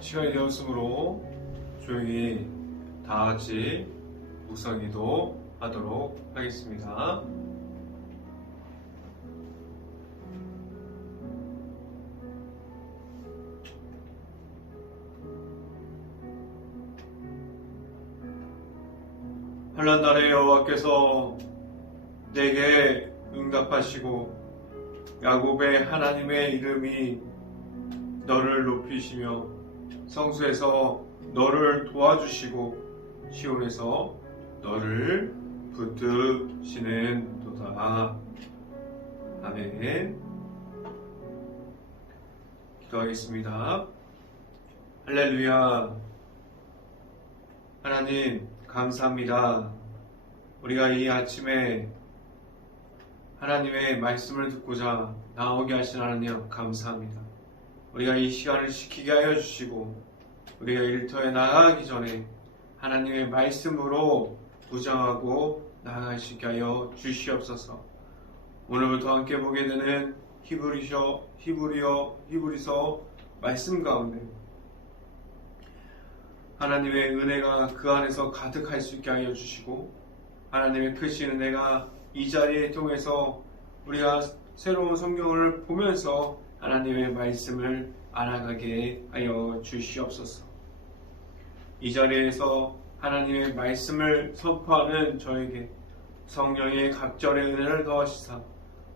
시간이 되었으므로 조용히 다 같이 묵상기도 하도록 하겠습니다. 환난 날에 여호와께서 내게 응답하시고 야곱의 하나님의 이름이 너를 높이시며 성수에서 너를 도와주시고 시온에서 너를 붙드시는도다. 아멘. 기도하겠습니다. 할렐루야. 하나님 감사합니다. 우리가 이 아침에 하나님의 말씀을 듣고자 나오게 하신 하나님 감사합니다. 우리가 이 시간을 지키게 하여 주시고 우리가 일터에 나가기 전에 하나님의 말씀으로 무장하고 나아가시게 하여 주시옵소서. 오늘부터 함께 보게 되는 히브리서 말씀 가운데 하나님의 은혜가 그 안에서 가득할 수 있게 하여 주시고 하나님의 크신 은혜가 이 자리에 통해서 우리가 새로운 성경을 보면서 하나님의 말씀을 알아가게 하여 주시옵소서. 이 자리에서 하나님의 말씀을 선포하는 저에게 성령의 각절의 은혜를 더하시사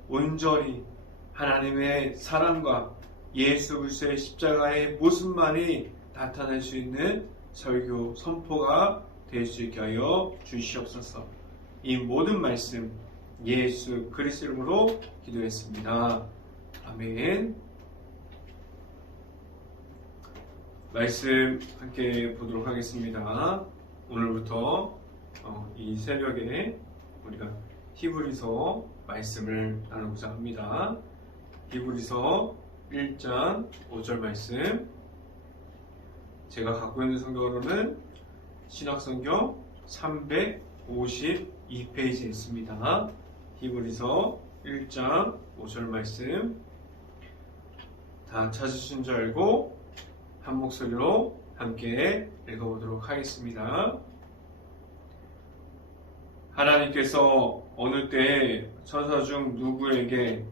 온전히 하나님의 사랑과 예수 그리스도의 십자가의 모습만이 나타낼 수 있는 설교 선포가 될 수 있게 하여 주시옵소서. 이 모든 말씀 예수 그리스도 이름으로 기도했습니다. 아멘. 말씀 함께 보도록 하겠습니다. 오늘부터 이 새벽에 우리가 히브리서 말씀을 나누고자 합니다. 히브리서 1장 5절 말씀, 제가 갖고 있는 성경으로는 신약성경 352페이지에 있습니다. 히브리서 1장 5절 말씀 다 찾으신 줄 알고 한 목소리로 함께 읽어보도록 하겠습니다. 하나님께서 어느 때에 천사 중 누구에게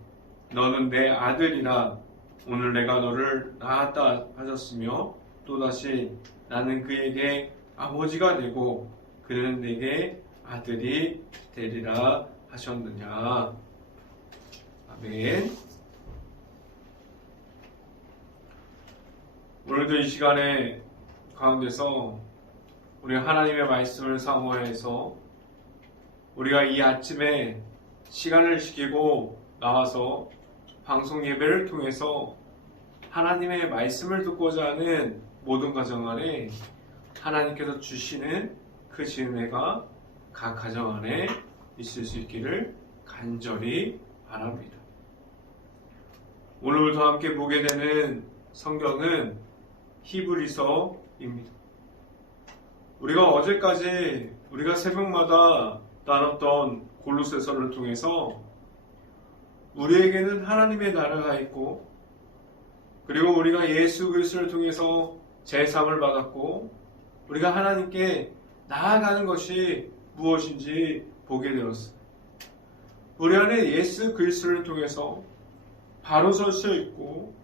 너는 내 아들이라 오늘 내가 너를 낳았다 하셨으며 또다시 나는 그에게 아버지가 되고 그는 내게 아들이 되리라 하셨느냐. 아멘. 오늘도 이 시간에 가운데서 우리 하나님의 말씀을 사모해서 우리가 이 아침에 시간을 지키고 나와서 방송 예배를 통해서 하나님의 말씀을 듣고자 하는 모든 가정 안에 하나님께서 주시는 그 은혜가 각 가정 안에 있을 수 있기를 간절히 바랍니다. 오늘부터 함께 보게 되는 성경은 히브리서입니다. 우리가 어제까지 우리가 새벽마다 나눴던 골로새서를 통해서 우리에게는 하나님의 나라가 있고 그리고 우리가 예수 그리스도를 통해서 제사함을 받았고 우리가 하나님께 나아가는 것이 무엇인지 보게 되었어요. 우리 안에 예수 그리스도를 통해서 바로 설 수 있고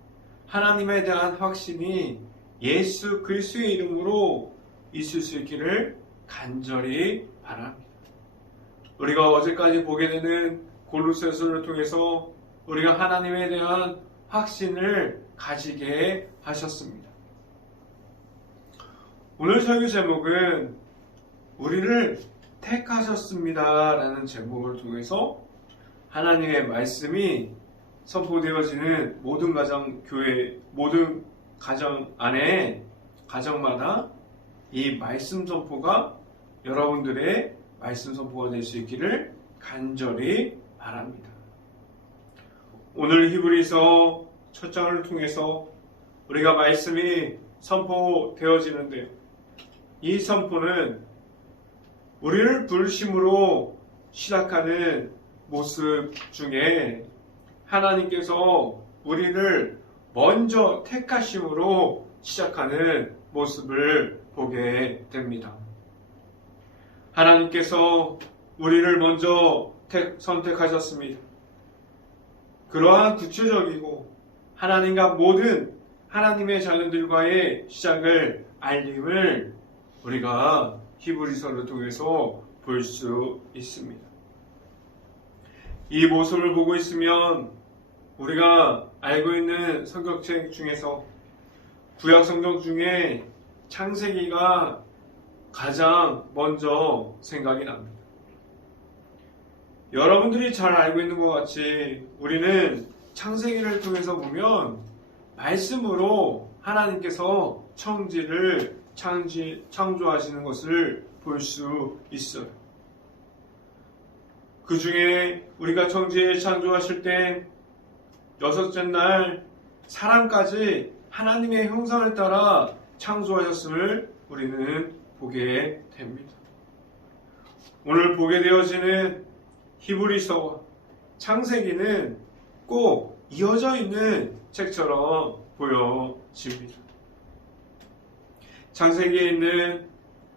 하나님에 대한 확신이 예수 그리스도의 이름으로 있을 수 있기를 간절히 바랍니다. 우리가 어제까지 보게 되는 골로새서를 통해서 우리가 하나님에 대한 확신을 가지게 하셨습니다. 오늘 설교 제목은 우리를 택하셨습니다 라는 제목을 통해서 하나님의 말씀이 선포되어지는 모든 가정, 교회, 모든 가정 안에 가정마다 이 말씀 선포가 여러분들의 말씀 선포가 될 수 있기를 간절히 바랍니다. 오늘 히브리서 첫 장을 통해서 우리가 말씀이 선포되어지는데 이 선포는 우리를 부르심으로 시작하는 모습 중에 하나님께서 우리를 먼저 택하심으로 시작하는 모습을 보게 됩니다. 하나님께서 우리를 먼저 선택하셨습니다. 그러한 구체적이고 하나님과 모든 하나님의 자녀들과의 시작을 알림을 우리가 히브리서를 통해서 볼 수 있습니다. 이 모습을 보고 있으면 우리가 알고 있는 성경책 중에서 구약 성경 중에 창세기가 가장 먼저 생각이 납니다. 여러분들이 잘 알고 있는 것 같이 우리는 창세기를 통해서 보면 말씀으로 하나님께서 천지를 창조하시는 것을 볼 수 있어요. 그 중에 우리가 천지를 창조하실 때 여섯째 날 사람까지 하나님의 형상을 따라 창조하셨음을 우리는 보게 됩니다. 오늘 보게 되어지는 히브리서와 창세기는 꼭 이어져 있는 책처럼 보여집니다. 창세기에 있는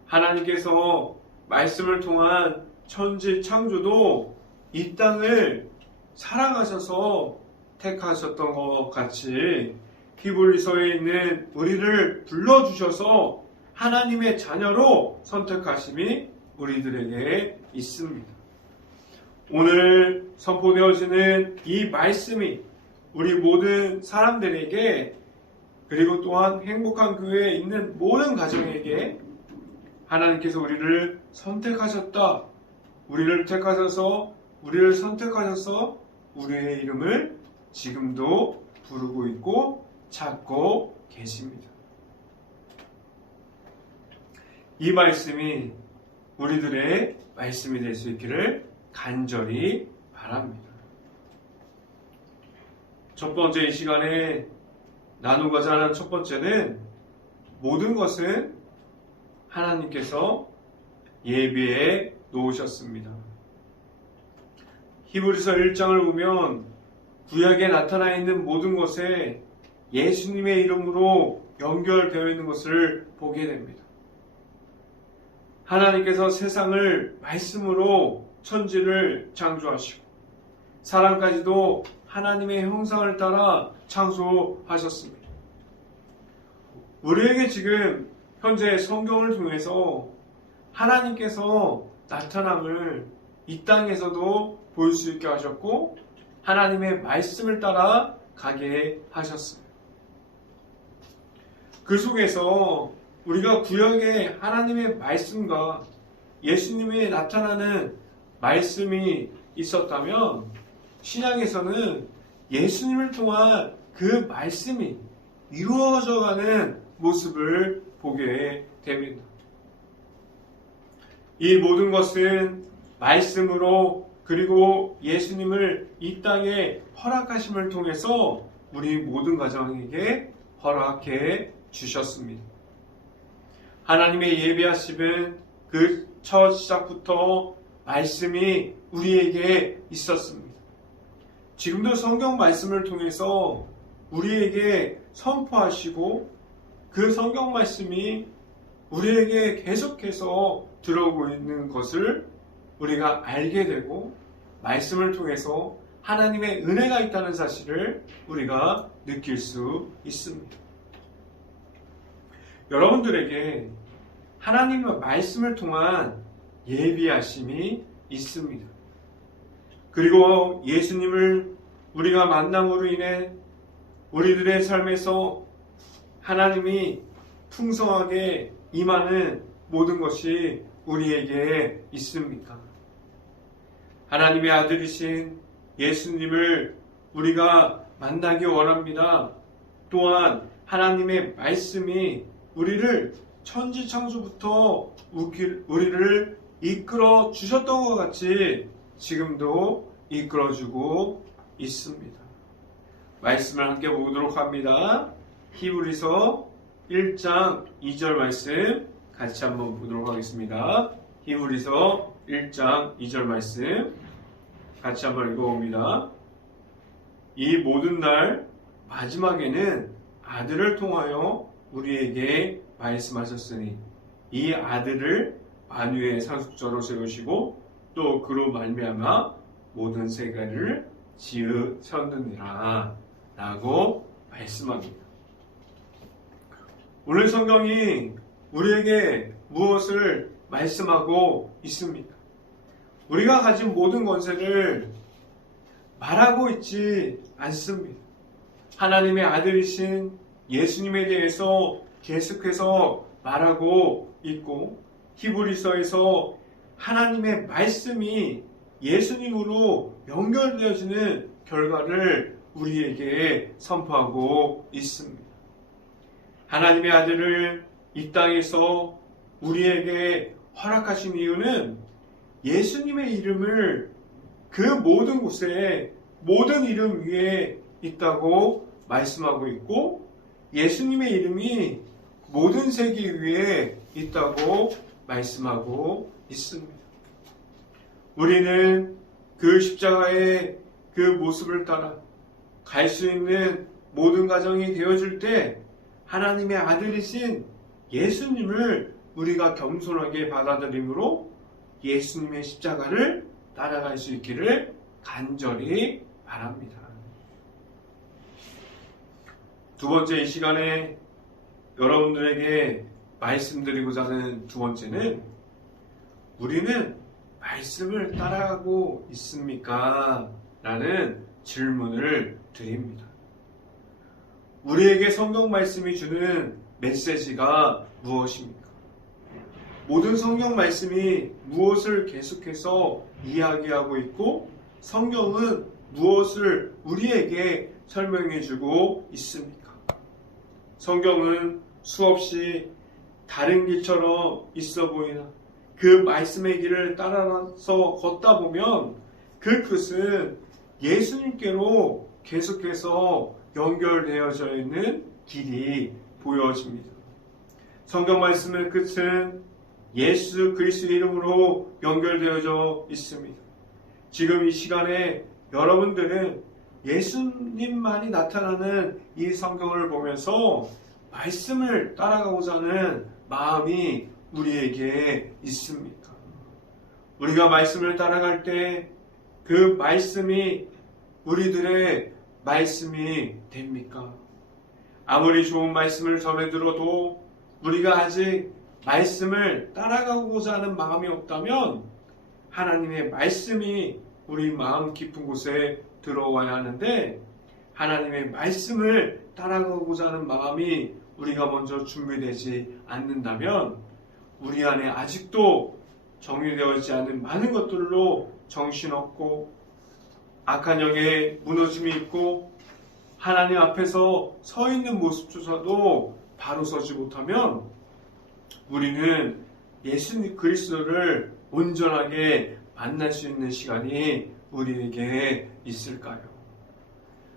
하나님께서 말씀을 통한 천지 창조도 이 땅을 사랑하셔서 택하셨던 것 같이 히브리서에 있는 우리를 불러주셔서 하나님의 자녀로 선택하심이 우리들에게 있습니다. 오늘 선포되어지는 이 말씀이 우리 모든 사람들에게 그리고 또한 행복한 교회에 있는 모든 가정에게 하나님께서 우리를 선택하셨다. 우리를 택하셔서 우리를 선택하셔서 우리의 이름을 지금도 부르고 있고 찾고 계십니다. 이 말씀이 우리들의 말씀이 될 수 있기를 간절히 바랍니다. 첫 번째 이 시간에 나누고자 하는 첫 번째는 모든 것은 하나님께서 예비해 놓으셨습니다. 히브리서 1장을 보면 구약에 나타나 있는 모든 것에 예수님의 이름으로 연결되어 있는 것을 보게 됩니다. 하나님께서 세상을 말씀으로 천지를 창조하시고 사람까지도 하나님의 형상을 따라 창조하셨습니다. 우리에게 지금 현재 성경을 통해서 하나님께서 나타남을 이 땅에서도 볼 수 있게 하셨고 하나님의 말씀을 따라 가게 하셨어요. 그 속에서 우리가 구약의 하나님의 말씀과 예수님의 나타나는 말씀이 있었다면 신약에서는 예수님을 통한 그 말씀이 이루어져가는 모습을 보게 됩니다. 이 모든 것은 말씀으로 그리고 예수님을 이 땅에 허락하심을 통해서 우리 모든 가정에게 허락해 주셨습니다. 하나님의 예비하심은 그 첫 시작부터 말씀이 우리에게 있었습니다. 지금도 성경 말씀을 통해서 우리에게 선포하시고 그 성경 말씀이 우리에게 계속해서 들어오고 있는 것을 우리가 알게 되고 말씀을 통해서 하나님의 은혜가 있다는 사실을 우리가 느낄 수 있습니다. 여러분들에게 하나님의 말씀을 통한 예비하심이 있습니다. 그리고 예수님을 우리가 만남으로 인해 우리들의 삶에서 하나님이 풍성하게 임하는 모든 것이 우리에게 있습니다. 하나님의 아들이신 예수님을 우리가 만나기 원합니다. 또한 하나님의 말씀이 우리를 천지창조부터 우리를 이끌어 주셨던 것 같이 지금도 이끌어주고 있습니다. 말씀을 함께 보도록 합니다. 히브리서 1장 2절 말씀 같이 한번 보도록 하겠습니다. 히브리서 1장 2절 말씀 같이 한번 읽어봅니다. 이 모든 날 마지막에는 아들을 통하여 우리에게 말씀하셨으니 이 아들을 만유의 상속자로 세우시고 또 그로 말미암아 모든 세계를 지으셨느니라 라고 말씀합니다. 오늘 성경이 우리에게 무엇을 말씀하고 있습니까? 우리가 가진 모든 권세를 말하고 있지 않습니다. 하나님의 아들이신 예수님에 대해서 계속해서 말하고 있고 히브리서에서 하나님의 말씀이 예수님으로 연결되어지는 결과를 우리에게 선포하고 있습니다. 하나님의 아들을 이 땅에서 우리에게 허락하신 이유는 예수님의 이름을 그 모든 곳에 모든 이름 위에 있다고 말씀하고 있고 예수님의 이름이 모든 세계 위에 있다고 말씀하고 있습니다. 우리는 그 십자가의 그 모습을 따라 갈 수 있는 모든 가정이 되어줄 때 하나님의 아들이신 예수님을 우리가 겸손하게 받아들임으로 예수님의 십자가를 따라갈 수 있기를 간절히 바랍니다. 두 번째 이 시간에 여러분들에게 말씀드리고자 하는 두 번째는 우리는 말씀을 따라가고 있습니까? 라는 질문을 드립니다. 우리에게 성경 말씀이 주는 메시지가 무엇입니까? 모든 성경 말씀이 무엇을 계속해서 이야기하고 있고 성경은 무엇을 우리에게 설명해 주고 있습니까? 성경은 수없이 다른 길처럼 있어 보이나 그 말씀의 길을 따라서 걷다 보면 그 끝은 예수님께로 계속해서 연결되어져 있는 길이 보여집니다. 성경 말씀의 끝은 예수 그리스도의 이름으로 연결되어져 있습니다. 지금 이 시간에 여러분들은 예수님만이 나타나는 이 성경을 보면서 말씀을 따라가고자 하는 마음이 우리에게 있습니까? 우리가 말씀을 따라갈 때 그 말씀이 우리들의 말씀이 됩니까? 아무리 좋은 말씀을 전해 들어도 우리가 아직 말씀을 따라가고자 하는 마음이 없다면 하나님의 말씀이 우리 마음 깊은 곳에 들어와야 하는데 하나님의 말씀을 따라가고자 하는 마음이 우리가 먼저 준비되지 않는다면 우리 안에 아직도 정리되어지지 않은 많은 것들로 정신없고 악한 영의 무너짐이 있고 하나님 앞에서 서 있는 모습조차도 바로 서지 못하면 우리는 예수 그리스도를 온전하게 만날 수 있는 시간이 우리에게 있을까요?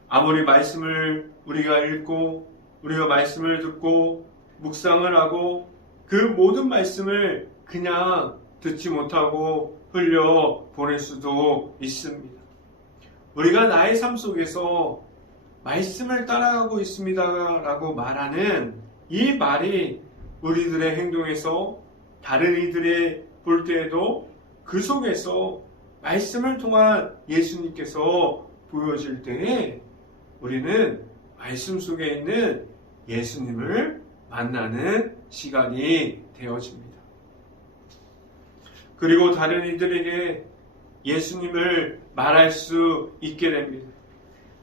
아무리 말씀을 우리가 읽고 우리가 말씀을 듣고 묵상을 하고 그 모든 말씀을 그냥 듣지 못하고 흘려 보낼 수도 있습니다. 우리가 나의 삶 속에서 말씀을 따라가고 있습니다 라고 말하는 이 말이 우리들의 행동에서 다른 이들의 볼 때에도 그 속에서 말씀을 통한 예수님께서 보여질 때에 우리는 말씀 속에 있는 예수님을 만나는 시간이 되어집니다. 그리고 다른 이들에게 예수님을 말할 수 있게 됩니다.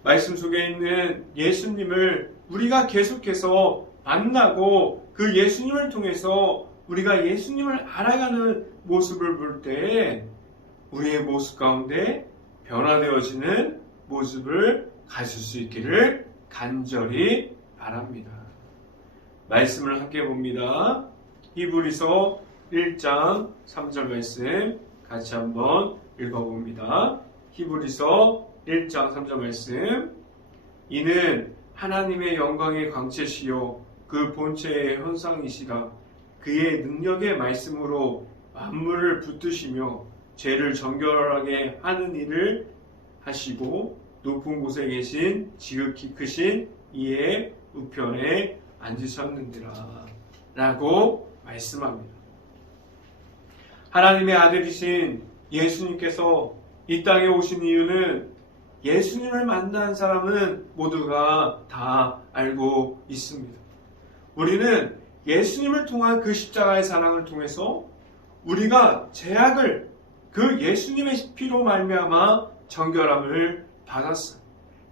말씀 속에 있는 예수님을 우리가 계속해서 만나고 그 예수님을 통해서 우리가 예수님을 알아가는 모습을 볼 때 우리의 모습 가운데 변화되어지는 모습을 가질 수 있기를 간절히 바랍니다. 말씀을 함께 봅니다. 히브리서 1장 3절 말씀 같이 한번 읽어봅니다. 히브리서 1장 3절 말씀 이는 하나님의 영광의 광채시요 그 본체의 현상이시라 그의 능력의 말씀으로 만물을 붙드시며 죄를 정결하게 하는 일을 하시고 높은 곳에 계신 지극히 크신 이의 우편에 앉으셨느니라 라고 말씀합니다. 하나님의 아들이신 예수님께서 이 땅에 오신 이유는 예수님을 만난 사람은 모두가 다 알고 있습니다. 우리는 예수님을 통한 그 십자가의 사랑을 통해서 우리가 죄악을 그 예수님의 피로 말미암아 정결함을 받았어요.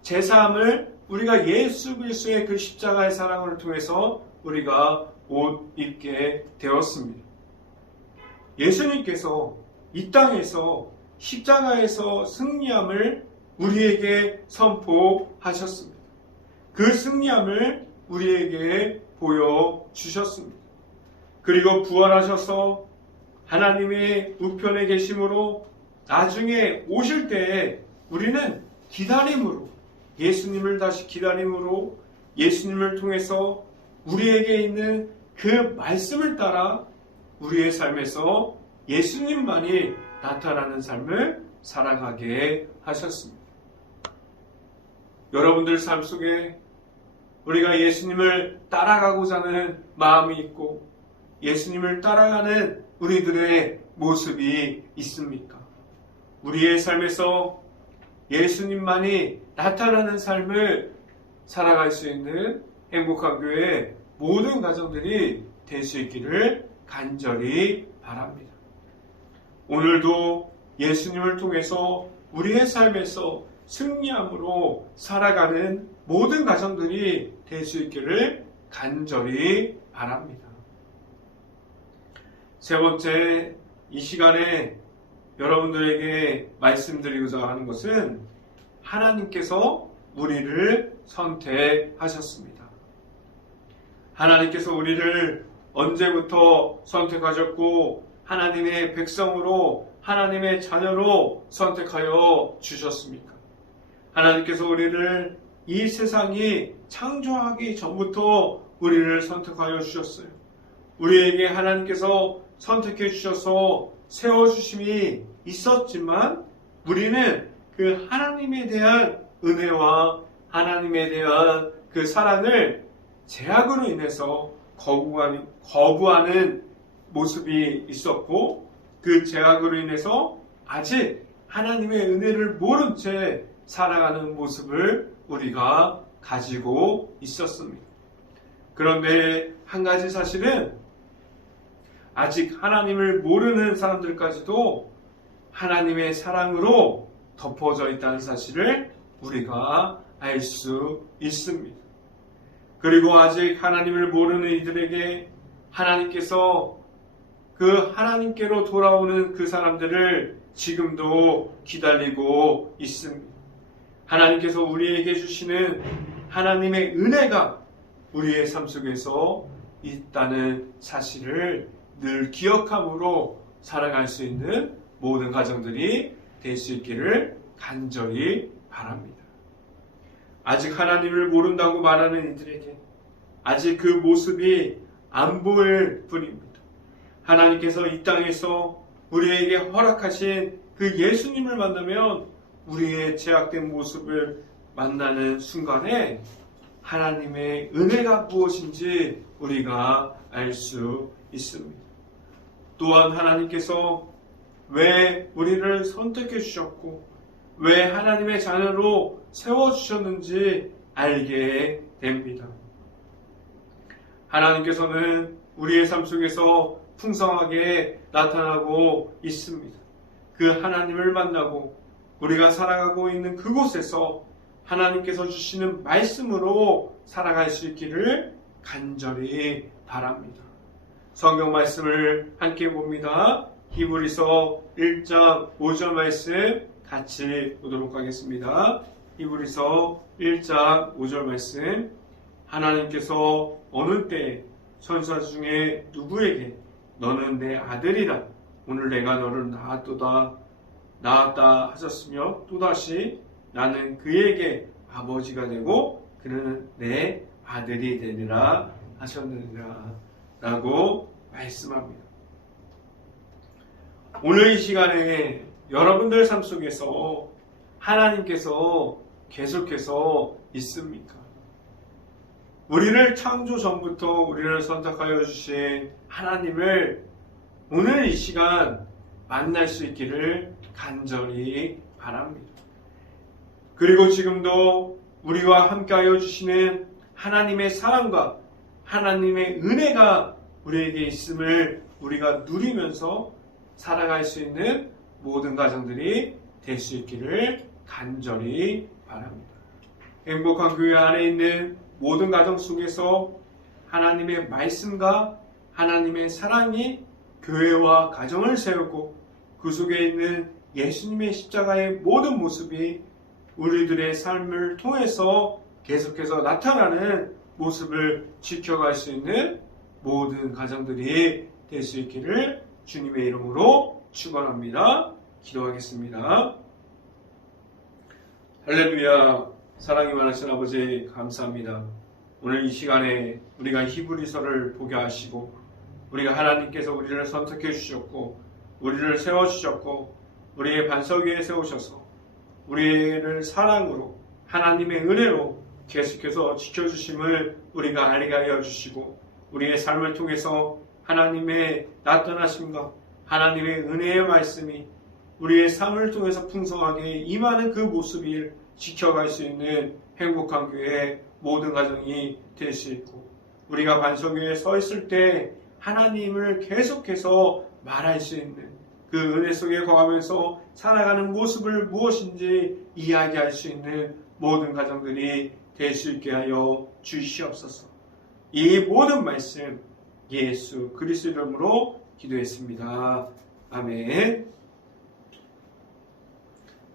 제사함을 우리가 예수 그리스도의 그 십자가의 사랑을 통해서 우리가 옷 입게 되었습니다. 예수님께서 이 땅에서 십자가에서 승리함을 우리에게 선포하셨습니다. 그 승리함을 우리에게 보여주셨습니다. 그리고 부활하셔서 하나님의 우편에 계심으로 나중에 오실 때에 우리는 기다림으로, 예수님을 다시 기다림으로, 예수님을 통해서 우리에게 있는 그 말씀을 따라 우리의 삶에서 예수님만이 나타나는 삶을 살아가게 하셨습니다. 여러분들 삶 속에 우리가 예수님을 따라가고자 하는 마음이 있고 예수님을 따라가는 우리들의 모습이 있습니까? 우리의 삶에서 예수님만이 나타나는 삶을 살아갈 수 있는 행복한 교회 모든 가정들이 될 수 있기를 간절히 바랍니다. 오늘도 예수님을 통해서 우리의 삶에서 승리함으로 살아가는 모든 가정들이 될 수 있기를 간절히 바랍니다. 세 번째, 이 시간에 여러분들에게 말씀드리고자 하는 것은 하나님께서 우리를 선택하셨습니다. 하나님께서 우리를 언제부터 선택하셨고 하나님의 백성으로 하나님의 자녀로 선택하여 주셨습니까? 하나님께서 우리를 이 세상이 창조하기 전부터 우리를 선택하여 주셨어요. 우리에게 하나님께서 선택해 주셔서 세워주심이 있었지만 우리는 그 하나님에 대한 은혜와 하나님에 대한 그 사랑을 죄악으로 인해서 거부하는 모습이 있었고 그 죄악으로 인해서 아직 하나님의 은혜를 모른 채 살아가는 모습을 우리가 가지고 있었습니다. 그런데 한 가지 사실은 아직 하나님을 모르는 사람들까지도 하나님의 사랑으로 덮어져 있다는 사실을 우리가 알 수 있습니다. 그리고 아직 하나님을 모르는 이들에게 하나님께서 그 하나님께로 돌아오는 그 사람들을 지금도 기다리고 있습니다. 하나님께서 우리에게 주시는 하나님의 은혜가 우리의 삶 속에서 있다는 사실을 늘 기억함으로 살아갈 수 있는 모든 가정들이 될 수 있기를 간절히 바랍니다. 아직 하나님을 모른다고 말하는 이들에게 아직 그 모습이 안 보일 뿐입니다. 하나님께서 이 땅에서 우리에게 허락하신 그 예수님을 만나면 우리의 죄악된 모습을 만나는 순간에 하나님의 은혜가 무엇인지 우리가 알 수 있습니다. 또한 하나님께서 왜 우리를 선택해 주셨고 왜 하나님의 자녀로 세워주셨는지 알게 됩니다. 하나님께서는 우리의 삶 속에서 풍성하게 나타나고 있습니다. 그 하나님을 만나고 우리가 살아가고 있는 그곳에서 하나님께서 주시는 말씀으로 살아갈 수 있기를 간절히 바랍니다. 성경 말씀을 함께 봅니다. 히브리서 1장 5절 말씀 같이 보도록 하겠습니다. 히브리서 1장 5절 말씀. 하나님께서 어느 때 천사 중에 누구에게 너는 내 아들이라 오늘 내가 너를 낳았다 하셨으며 또다시 나는 그에게 아버지가 되고 그는 내 아들이 되리라 하셨느니라 라고 말씀합니다. 오늘 이 시간에 여러분들 삶 속에서 하나님께서 계속해서 있습니까? 우리를 창조 전부터 우리를 선택하여 주신 하나님을 오늘 이 시간 만날 수 있기를 간절히 바랍니다. 그리고 지금도 우리와 함께하여 주시는 하나님의 사랑과 하나님의 은혜가 우리에게 있음을 우리가 누리면서 살아갈 수 있는 모든 가정들이 될 수 있기를 간절히 바랍니다. 행복한 교회 안에 있는 모든 가정 속에서 하나님의 말씀과 하나님의 사랑이 교회와 가정을 세우고 그 속에 있는 예수님의 십자가의 모든 모습이 우리들의 삶을 통해서 계속해서 나타나는 모습을 지켜갈 수 있는 모든 가정들이 될 수 있기를 주님의 이름으로 축원합니다. 기도하겠습니다. 할렐루야. 사랑이 많으신 아버지 감사합니다. 오늘 이 시간에 우리가 히브리서를 보게 하시고 우리가 하나님께서 우리를 선택해 주셨고 우리를 세워주셨고 우리의 반석 위에 세우셔서 우리를 사랑으로 하나님의 은혜로 계속해서 지켜주심을 우리가 알게 하여 주시고 우리의 삶을 통해서 하나님의 나타나심과 하나님의 은혜의 말씀이 우리의 삶을 통해서 풍성하게 임하는 그 모습을 지켜갈 수 있는 행복한 교회 모든 가정이 될 수 있고 우리가 반석 위에 서 있을 때 하나님을 계속해서 말할 수 있는 그 은혜 속에 거하면서 살아가는 모습을 무엇인지 이야기할 수 있는 모든 가정들이 될 수 있게 하여 주시옵소서. 이 모든 말씀 예수 그리스도 이름으로 기도했습니다. 아멘.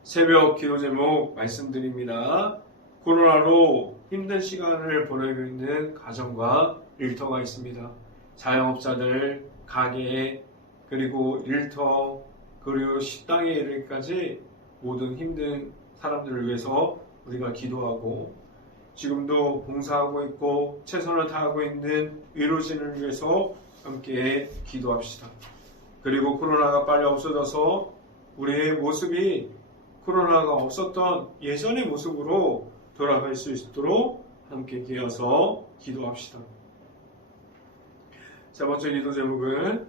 새벽 기도 제목 말씀드립니다. 코로나로 힘든 시간을 보내고 있는 가정과 일터가 있습니다. 자영업자들, 가게, 그리고 일터, 그리고 식당에 이르기까지 모든 힘든 사람들을 위해서 우리가 기도하고 지금도 봉사하고 있고 최선을 다하고 있는 의료진을 위해서 함께 기도합시다. 그리고 코로나가 빨리 없어져서 우리의 모습이 코로나가 없었던 예전의 모습으로 돌아갈 수 있도록 함께 기어서 기도합시다. 세 번째 기도 제목은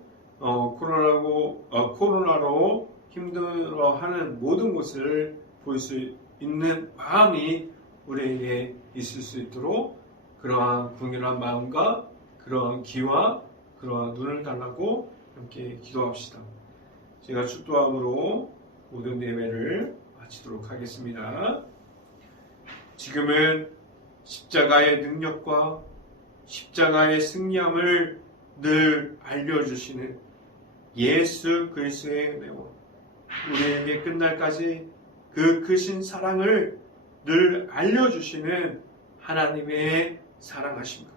코로나로 힘들어하는 모든 것을 볼 수 있는 마음이 우리에게 있을 수 있도록 그러한 궁일한 마음과 그러한 귀와 그러한 눈을 달라고 함께 기도합시다. 제가 축도함으로 모든 예배를 마치도록 하겠습니다. 지금은 십자가의 능력과 십자가의 승리함을 늘 알려주시는 예수 그리스도의 은혜와 우리에게 끝날까지 그 크신 사랑을 늘 알려주시는 하나님의 사랑하심과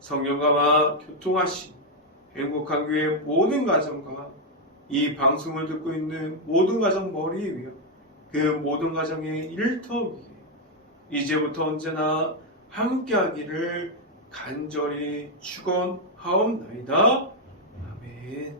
성령과 교통하신 행복한 교회 모든 가정과 이 방송을 듣고 있는 모든 가정 머리 위에 그 모든 가정의 일터 위에 이제부터 언제나 함께하기를 간절히 축원하옵나이다. 아멘.